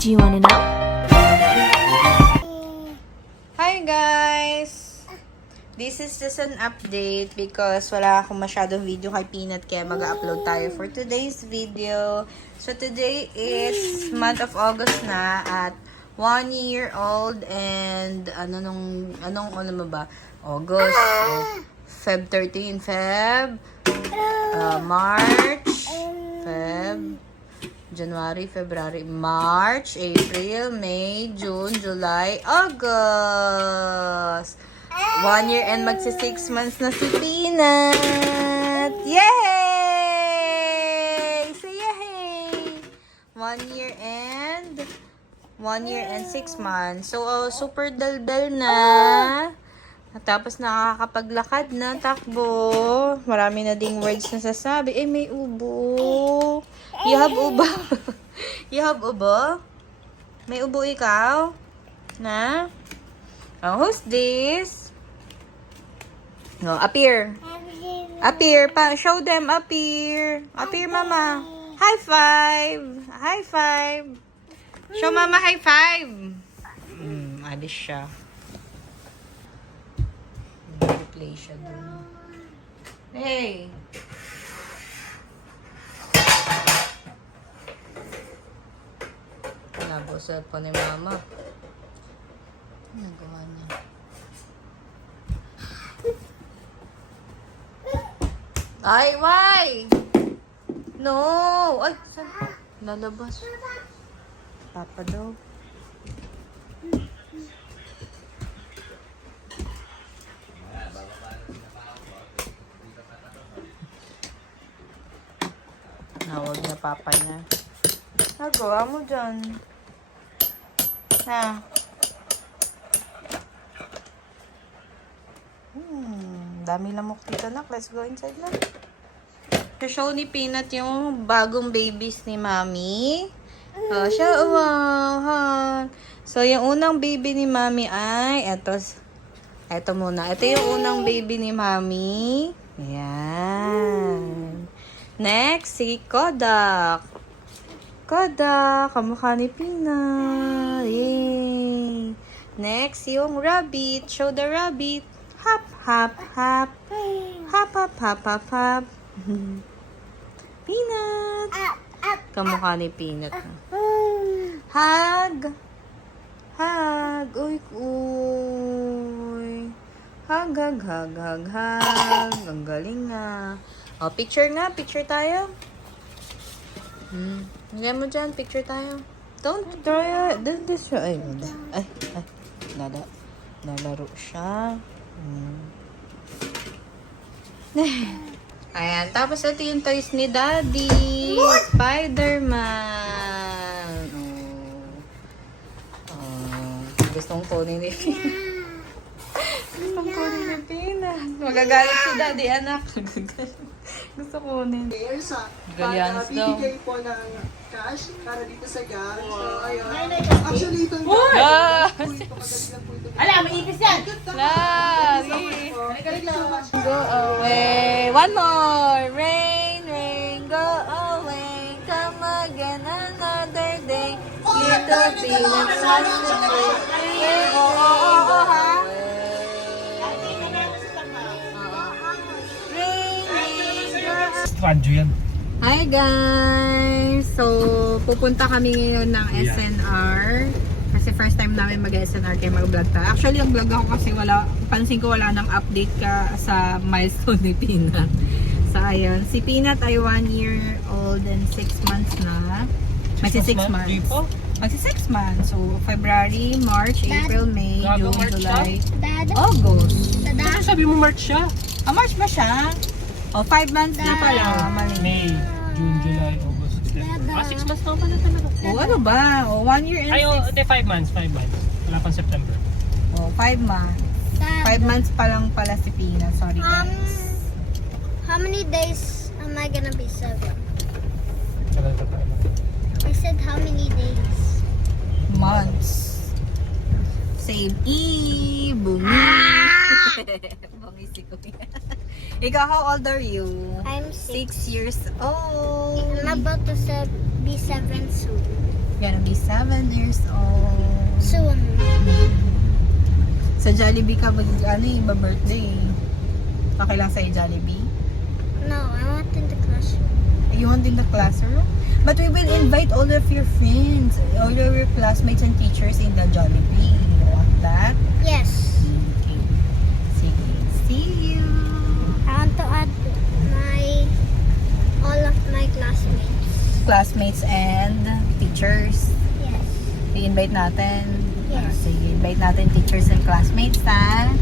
Do you wanna know? Hi guys! This is just an update because wala akong masyadong video kay Peanut kaya mag-upload tayo for today's video. So today is month of August na at 1 year old and anong mo ba? August, Feb 13, March, Feb, January, February, March, April, May, June, July, August. 1 year and magsi 6 months na si Peanut. Yay! Say yay! 1 year and 6 months. So, super daldal na. Tapos nakakapaglakad na, takbo. Marami na ding words na sasabi. Eh, may ubo. You have ubo? You have ubo? May ubo ikaw? Na? Oh, who's this? No, appear. Appear. Show them, appear. Appear, mama. High five. High five. Show mama high five. Alis siya. Play siya dun. Hey! Nabo sa cellphone ni mama. Ano nagawa niya? Ay, why? No! Ay, saan? Lalabas. Papa daw. Nawag na papa niya. Nagawa mo dyan. Na. Dami lamok dito, nak. Let's go inside na. Show ni Peanut yung bagong babies ni Mami. Oh, siya. Wow. So, yung unang baby ni Mami ay eto muna. Ito yung unang baby ni Mami. Ayan. Next, si Kodak. Kodak, kamukha ni Peanut. Yay! Next, yung rabbit. Show the rabbit. Hop, hop, hop. Hop, hop, hop, hop, hop. Peanut. Kamukha ni Peanut. Hug. Hug. Uy, uy. Hug, hug, hug, hug, hug. Ang galing nga. O, picture nga. Picture tayo. Hindi mo dyan. Picture tayo. Don't try it. Don't destroy. Ay. Nalaro siya. Ayan. Tapos ito yung toys ni Daddy. Spider-Man. Gustong kunin ni Pina. Gustong kunin ni Pina. Magagalit si Daddy, anak. Gusto kunin. Galianos daw. Bibigay po ng cash para dito sa gang. So, ayun. Actually, itong Ala, maipis yan! Go away. One more. Rain, rain, go away. Come again another day. Little Peanuts has to play. Rain, rain, go away. Rain, rain, go away. Radyo yan. Hi guys! So, pupunta kami ngayon ng SNR. Kasi first time namin mag-SNR kaya mag-vlog tayo. Actually, ang vlog ako kasi pansin ko wala nang update ka sa milestone ni Peanut. So, ayun. Si Peanut ay 1 year old and 6 months na. Magsi 6 months. Magsi 6 months. So, February, March, April, May, June, July, August. Ano sabi mo March siya? March ba siya? 5 months na pala. May, June, July, August, September. 6 months na pala talaga. Ano ba? 1 year and 6 Ay, hindi, 5 months. Wala pang September. 5 months. 5 months pa lang pala si Pina. Sorry guys. How many days am I gonna be 7? Tagal ka pa. I said how many days? Months. Save E. Bumi. Bumi si Kuya. Ikaw, how old are you? I'm 6 years old. I'm about to be 7 soon. Gonna be 7 years old. Soon. Sa Jollibee ka, birthday. Okay lang sa'yo, Jollibee? No, I want in the classroom. You want in the classroom? But we will invite all of your friends, all of your classmates and teachers in the Jollibee. You want that? Yes. Okay. Sige. See you! I want to add all of my classmates. Classmates and teachers. Yes. I-invite natin. Yes. Sige, invite natin teachers and classmates, ha?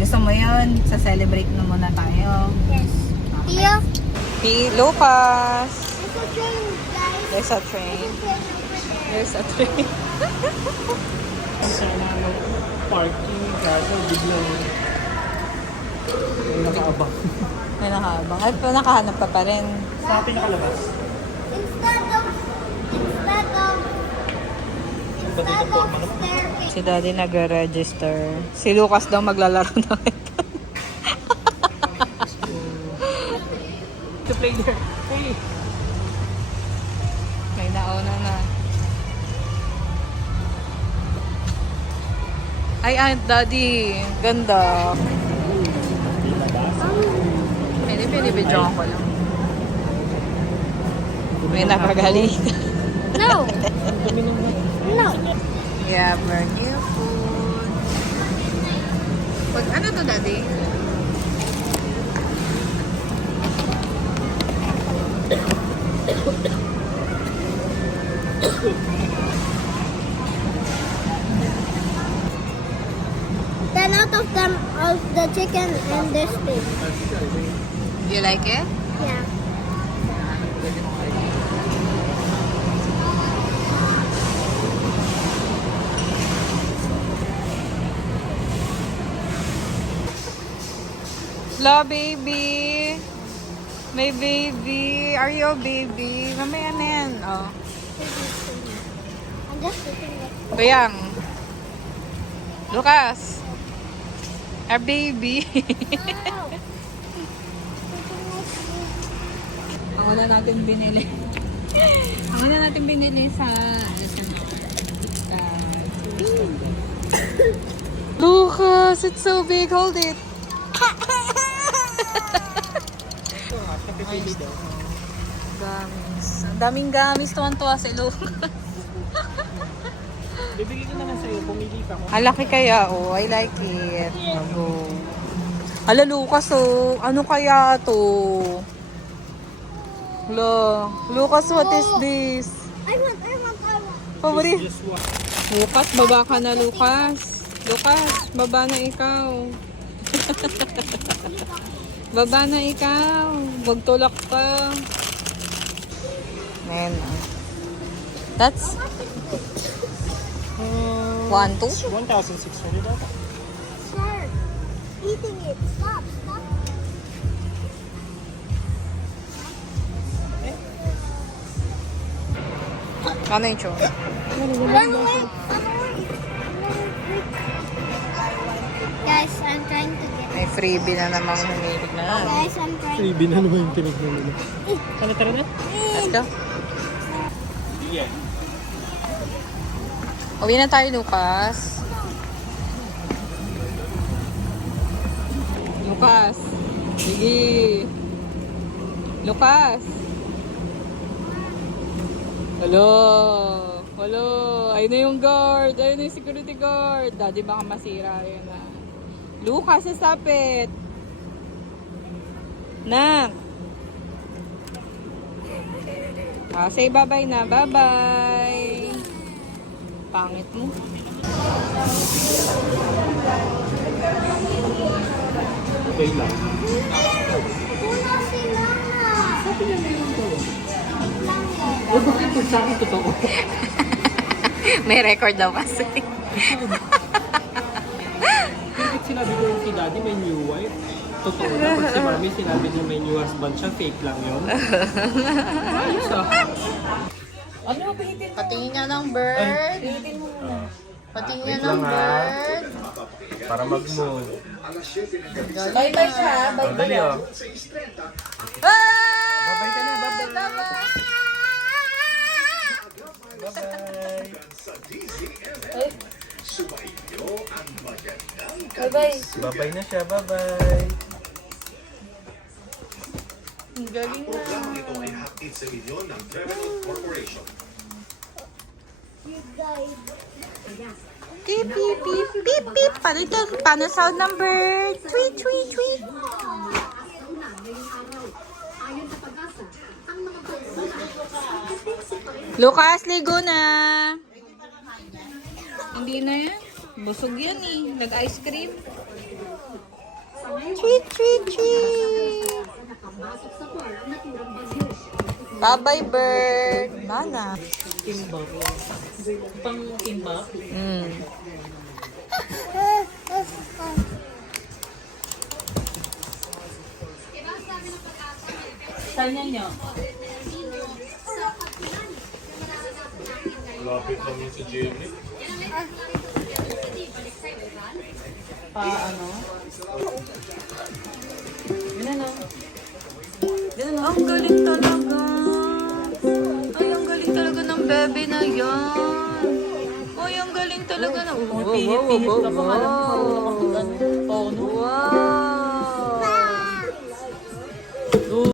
Gusto mo yun? Sa-celebrate na muna tayo. Yes. Tio? Hey, Lucas! There's a train, guys. There's a train. There's a train. Sana parking, kaso biglang may nakaabang. May nakaabang. Ay, nakahanap ka pa rin. Sa atin nakalabas. Instead of staircase. Si Daddy nag-register. Si Lucas daw maglalaro na ito. To play there. Hey! May nauna na. Ay, Daddy. Ganda. Hindi, pinibidyoan ko lang. May nakagalit. No. No. Yeah, our new food. Ano to, Daddy? Then out of them, of the chicken and this thing. You like it? Yeah. Hello, baby. May baby. Are you a baby? Mamaya na yan. Oh. I'm just eating it. Bayang. Lucas. Our baby. Ang una natin binili. Ang una natin binili sa Lucas, it's so big. Hold it. Gamis. Ang daming gamis. Tuwan-tuwa si Lucas. Bibigay ko na lang sa'yo, pumili ka. Ang laki kaya, oh. I like it. Go. Hala, Lucas, oh. Ano kaya to? Hala. Lucas, what is this? I want. Pabori. Just one. Lucas, baba ka na, Lucas. Lucas, baba na ikaw. Baba na ikaw. Huwag tulak pa. Ayan. That's 1, 2? 1,600 daw. Sir, eating it. Stop. Ano yung chon? Run away. Guys, I'm trying to get. May freebie na namang humilig na. Guys, I'm trying. Freebie na naman yung tinignan nila. Tara na. Let's go. Yeah. Uwi na tayo, Lucas. Lucas. Sige. Lucas. Hello. Hello. Ayun na yung guard. Ayun na yung security guard. Daddy, baka masira yun na. Lucas, stop it. Nak. Say bye-bye na. Bye-bye. Pangit mo. Okay lang. Wala sila. Oh, bakit ito sa akin totoo? May record daw kasi. Bakit sinabi ko yung si daddy may new wife? Totoo na. Pag si mami sinabi niya may new husband siya, fake lang yun. Ayos ah. Patingin niya ng bird. Patingin niya ng bird. Para mag-moon. Bye-bye ka. Dali ah. Bye-bye ka na. Bye-bye. Bye-bye. Bye-bye na siya. Bye-bye. Ang galing na. Beep, beep, beep, beep, beep. Paano sound number? Tweet, tweet, tweet. Lucas, ligo na. Hindi na yan. Busog yan eh. Nag-ice cream. Tweet, tweet, tweet. Bye-bye, bird. Mana. Kimbap. Pang kimbap. Sanya nyo? Lapit naman si Jimmy. Ano? Ang galing talaga. Ay, ang galing talaga ng bebe na yan. Ay, ang galing talaga na. Wow, wow, wow, wow. Wow.